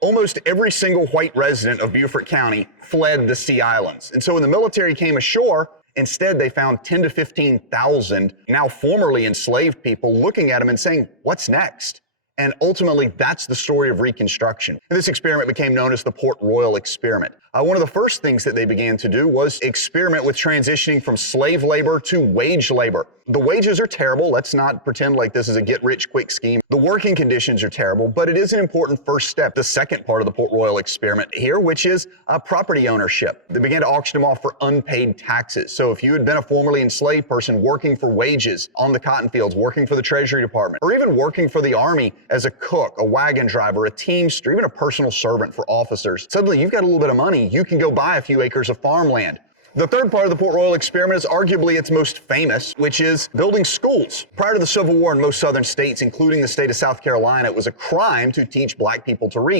almost every single white resident of Beaufort County fled the Sea Islands. And so when the military came ashore, instead they found 10 to 15,000 now formerly enslaved people looking at them and saying, what's next? And ultimately, that's the story of Reconstruction. And this experiment became known as the Port Royal experiment. One of the first things that they began to do was experiment with transitioning from slave labor to wage labor. The wages are terrible. Let's not pretend like this is a get-rich-quick scheme. The working conditions are terrible, but it is an important first step. The second part of the Port Royal experiment here, which is property ownership. They began to auction them off for unpaid taxes. So if you had been a formerly enslaved person working for wages on the cotton fields, working for the Treasury Department, or even working for the Army as a cook, a wagon driver, a teamster, even a personal servant for officers, suddenly you've got a little bit of money. You can go buy a few acres of farmland. The third part of the Port Royal experiment is arguably its most famous, which is building schools. Prior to the Civil War in most southern states, including the state of South Carolina, it was a crime to teach black people to read.